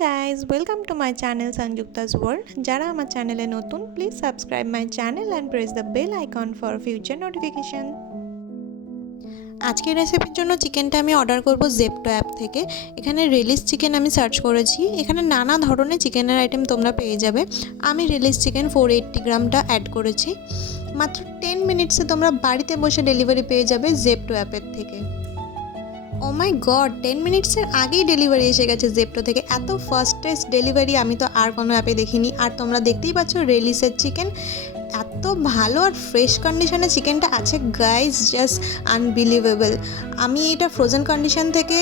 guys, welcome to my channel Sanjukta's World. যারা আমার চ্যানেলে নতুন, please subscribe my channel and press the bell icon for future notification. আজকের রেসিপির জন্য চিকেনটা আমি অর্ডার করব জেপ্টো অ্যাপ থেকে। এখানে রিলিজ চিকেন আমি সার্চ করেছি। এখানে নানা ধরনের চিকেনের আইটেম তোমরা পেয়ে যাবে। আমি রিলিজ চিকেন 480 গ্রামটা অ্যাড করেছি। মাত্র 10 মিনিটসে তোমরা বাড়িতে বসে ডেলিভারি পেয়ে যাবে জেপ্টো অ্যাপের থেকে। ও মাই গড, 10 মিনিটসের আগেই ডেলিভারি এসে গেছে জেপ্টো থেকে। এত ফাস্টেস্ট ডেলিভারি আমি তো আর কোনো অ্যাপে দেখিনি। আর তোমরা দেখতেই পাচ্ছ রিলিজের চিকেন এত ভালো আর ফ্রেশ কন্ডিশনে চিকেনটা আছে গাইজ, জাস্ট আনবিলিভেবল। আমি এটা ফ্রোজেন কন্ডিশন থেকে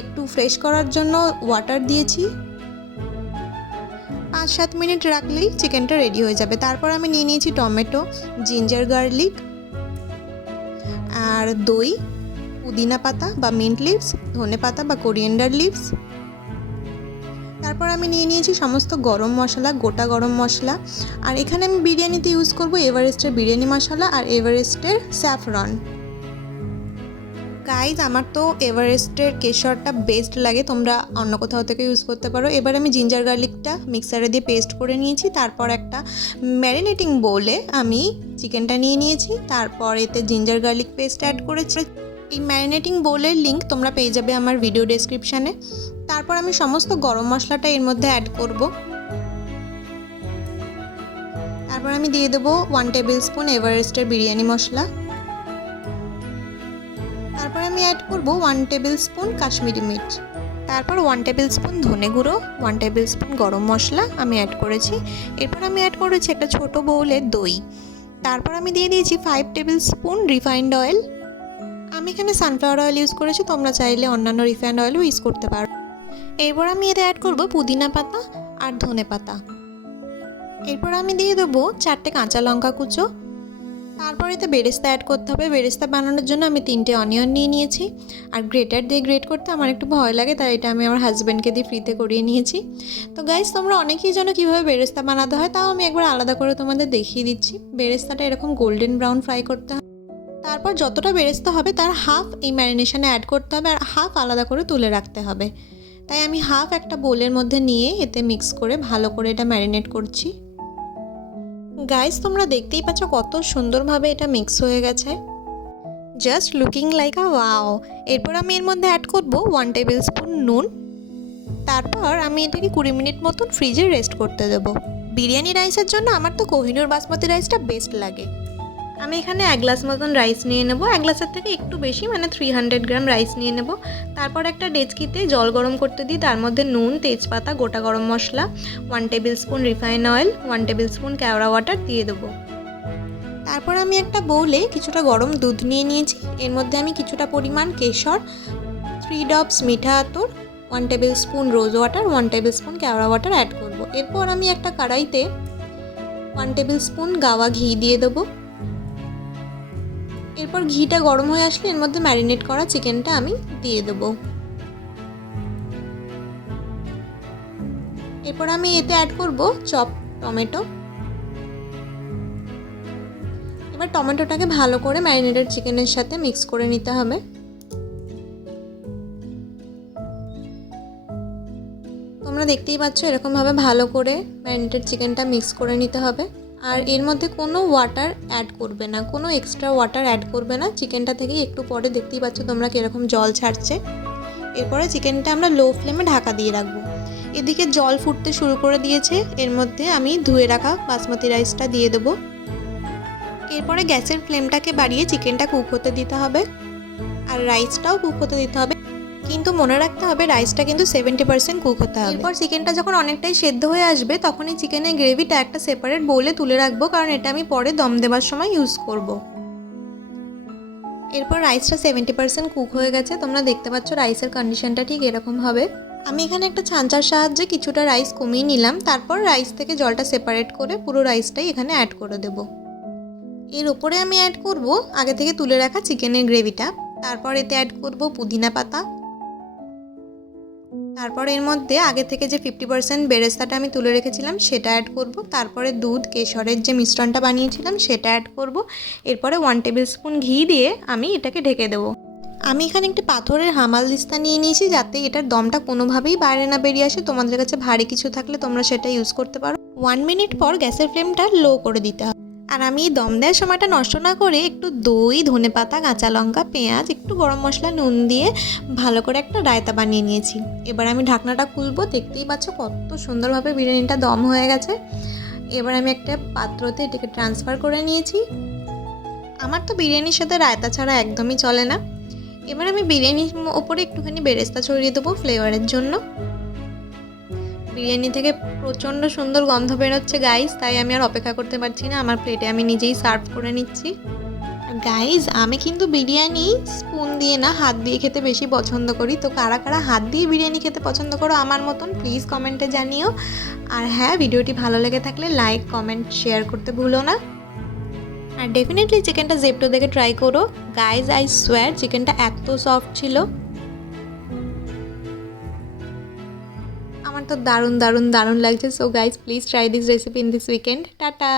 একটু ফ্রেশ করার জন্য ওয়াটার দিয়েছি। 5-7 মিনিট রাখলেই চিকেনটা রেডি হয়ে যাবে। তারপর আমি নিয়ে নিয়েছি টমেটো, জিঞ্জার গার্লিক আর দই, পুদিনা পাতা বা মিন্ট লিভস, ধনে পাতা বা কোরিয়েন্ডার লিভস। তারপর আমি নিয়ে নিয়েছি সমস্ত গরম মশলা, গোটা গরম মশলা। আর এখানে আমি বিরিয়ানিতে ইউজ করব এভারেস্টের বিরিয়ানি মশলা আর এভারেস্টের স্যাফরন। গাইজ, আমার তো এভারেস্টের কেশরটা বেস্ট লাগে, তোমরা অন্য কোথাও থেকে ইউজ করতে পারো। এবার আমি জিঞ্জার গার্লিকটা মিক্সারে দিয়ে পেস্ট করে নিয়েছি। তারপর একটা ম্যারিনেটিং বোলে আমি চিকেনটা নিয়ে নিয়েছি। তারপর এতে জিঞ্জার গার্লিক পেস্ট অ্যাড করেছি। এই ম্যারিনেটিং বোলের লিঙ্ক তোমরা পেয়ে যাবে আমার ভিডিও ডেসক্রিপশানে। তারপর আমি সমস্ত গরম মশলাটা এর মধ্যে অ্যাড করব। তারপর আমি দিয়ে দেবো 1 টেবিল স্পুন এভারেস্টের বিরিয়ানি মশলা। তারপর আমি অ্যাড করব 1 টেবিল স্পুন কাশ্মীরি মির্চ। তারপর 1 টেবিল স্পুন ধনে গুঁড়ো, 1 টেবিল স্পুন গরম মশলা আমি অ্যাড করেছি। এরপর আমি অ্যাড করেছি একটা ছোট বোলে দই। তারপর আমি দিয়ে দিয়েছি 5 টেবিল স্পুন রিফাইন্ড অয়েল। আমি এখানে সানফ্লাওয়ার অয়েল ইউজ করেছি, তোমরা চাইলে অন্যান্য রিফাইন্ড অয়েলও ইউজ করতে পারো। এরপর আমি এতে অ্যাড করব পুদিনা পাতা আর ধনে পাতা। এরপর আমি দিয়ে দেবো 4টে কাঁচা লঙ্কা কুচো। তারপর এতে বেরেস্তা অ্যাড করতে হবে। বেরেস্তা বানানোর জন্য আমি 3টে অনিয়ন নিয়ে নিয়েছি। আর গ্রেটার দিয়ে গ্রেট করতে আমার একটু ভয় লাগে, তাই এটা আমি আমার হাজব্যান্ডকে দিয়ে ফ্রিতে করিয়ে নিয়েছি। তো গাইজ, তোমরা অনেকেই জানো কীভাবে বেরেস্তা বানাতে হয়, তাও আমি একবার আলাদা করে তোমাদের দেখিয়ে দিচ্ছি। বেরেস্তাটা এরকম গোল্ডেন ব্রাউন ফ্রাই করতে হয়। তারপর যতটা বেরেস্তা হবে তার হাফ এই ম্যারিনেশনে অ্যাড করতে হবে আর হাফ আলাদা করে তুলে রাখতে হবে। তাই আমি হাফ একটা বোলের মধ্যে নিয়ে এতে মিক্স করে ভালো করে এটা ম্যারিনেট করছি। গাইস, তোমরা দেখতেই পাচ্ছ কত সুন্দরভাবে এটা মিক্স হয়ে গেছে, জাস্ট লুকিং লাইক আ ওয়াও। এরপর আমি এর মধ্যে অ্যাড করব 1 টেবিল স্পুন নুন। তারপর আমি এটাকে 20 মিনিট মতন ফ্রিজে রেস্ট করতে দেবো। বিরিয়ানি রাইসের জন্য আমার তো কোহিনুর বাসমতি রাইসটা বেস্ট লাগে। আমি এখানে 1 গ্লাস মতন রাইস নিয়ে নেব, 1 গ্লাসের থেকে একটু বেশি, মানে 300 গ্রাম রাইস নিয়ে নেব। তারপর একটা ডেচকিতে জল গরম করতে দিই, তার মধ্যে নুন, তেজপাতা, গোটা গরম মশলা, 1 table spoon refine oil, 1 table spoon কেওড়া ওয়াটার দিয়ে দেবো। তারপর আমি একটা বোলে কিছুটা গরম দুধ নিয়ে নিয়েছি। এর মধ্যে আমি কিছুটা পরিমাণ কেশর, 3 ড্রপস মিঠা আতর, 1 table spoon rose water, 1 table spoon কেওড়া ওয়াটার অ্যাড করব। এরপর আমি একটা কড়াইতে 1 টেবিল স্পুন গাওয়া ঘি দিয়ে দেবো। এরপর ঘিটা গরম হয়ে আসলে এর মধ্যে ম্যারিনেট করা চিকেনটা আমি দিয়ে দেবো। এরপর আমি এতে অ্যাড করব চপ টমেটো। এবার টমেটোটাকে ভালো করে ম্যারিনেটেড চিকেনের সাথে মিক্স করে নিতে হবে। তোমরা দেখতেই পাচ্ছ এরকমভাবে ভালো করে ম্যারিনেটেড চিকেনটা মিক্স করে নিতে হবে। আর এর মধ্যে কোনো ওয়াটার অ্যাড করবে না, কোনো এক্সট্রা ওয়াটার অ্যাড করবে না। চিকেনটা থেকেই একটু পরে দেখতেই পাচ্ছ তোমরা কীরকম জল ছাড়ছে। এরপরে চিকেনটা আমরা লো ফ্লেমে ঢাকা দিয়ে রাখবো। এদিকে জল ফুটতে শুরু করে দিয়েছে, এর মধ্যে আমি ধুয়ে রাখা বাসমতি রাইসটা দিয়ে দেবো। এরপরে গ্যাসের ফ্লেমটাকে বাড়িয়ে চিকেনটা কুক হতে দিতে হবে আর রাইসটাও কুক হতে দিতে হবে, কিন্তু মনে রাখতে হবে রাইসটা কিন্তু 70% কুক হতে হবে। এরপর চিকেনটা যখন অনেকটাই সেদ্ধ হয়ে আসবে তখন এই চিকেনের গ্রেভিটা একটা সেপারেট বোলে তুলে রাখবো, কারণ এটা আমি পরে দম দেওয়ার সময় ইউজ করব। এরপর রাইসটা 70% কুক হয়ে গেছে, তোমরা দেখতে পাচ্ছ রাইসের কন্ডিশনটা ঠিক এরকম হবে। আমি এখানে একটা ছাঁচার সাহায্যে কিছুটা রাইস কমিয়ে নিলাম। তারপর রাইস থেকে জলটা সেপারেট করে পুরো রাইসটাই এখানে অ্যাড করে দেব। এর উপরে আমি অ্যাড করব আগে থেকে তুলে রাখা চিকেনের গ্রেভিটা। তারপর এতে অ্যাড করব পুদিনা পাতা। তারপর এর মধ্যে আগে থেকে যে 50% বেরেস্তাটা আমি তুলে রেখেছিলাম সেটা অ্যাড করব। তারপরে দুধ কেশরের যে মিশ্রণটা বানিয়েছিলাম সেটা অ্যাড করব। এরপরে 1 টেবিল স্পুন ঘি দিয়ে আমি এটাকে ঢেকে দেবো। আমি এখানে একটি পাথরের হামালদিস্তা নিয়ে নিয়েছি, যাতে এটার দমটা কোনোভাবেই বাইরে না বেরিয়ে আসে। তোমাদের কাছে ভারী কিছু থাকলে তোমরা সেটা ইউজ করতে পারো। 1 মিনিট পর গ্যাসের ফ্লেমটা লো করে দিতে হবে। আর আমি দম দেওয়ার সময়টা নষ্ট না করে একটু দই, ধনেপাতা, কাঁচা লঙ্কা, পেঁয়াজ, একটু গরম মশলা, নুন দিয়ে ভালো করে একটা রায়তা বানিয়ে নিয়েছি। এবার আমি ঢাকনাটা খুলবো। দেখতেই পাচ্ছ কত সুন্দরভাবে বিরিয়ানিটা দম হয়ে গেছে। এবার আমি একটা পাত্রতে এটাকে ট্রান্সফার করে নিয়েছি। আমার তো বিরিয়ানির সাথে রায়তা ছাড়া একদমই চলে না। এবার আমি বিরিয়ানির ওপরে একটুখানি বেরেস্তা ছড়িয়ে দেবো ফ্লেভারের জন্য। বিরিয়ানি থেকে প্রচণ্ড সুন্দর গন্ধ বেরোচ্ছে গাইস, তাই আমি আর অপেক্ষা করতে পারছি না, আমার প্লেটে আমি নিজেই সার্ভ করে নিচ্ছি। গাইস, আমি কিন্তু বিরিয়ানি স্পুন দিয়ে না, হাত দিয়ে খেতে বেশি পছন্দ করি। তো কারা কারা হাত দিয়ে বিরিয়ানি খেতে পছন্দ করো আমার মতন, প্লিজ কমেন্টে জানিও। আর হ্যাঁ, ভিডিওটি ভালো লেগে থাকলে লাইক, কমেন্ট, শেয়ার করতে ভুলো না। আর ডেফিনেটলি চিকেনটা জেপ্টো দেখে ট্রাই করো গাইজ। আই সোয়ার চিকেনটা এত সফট ছিল, আমার তো দারুণ দারুণ দারুণ লাগছে। So guys, please try this recipe in this weekend. Tata.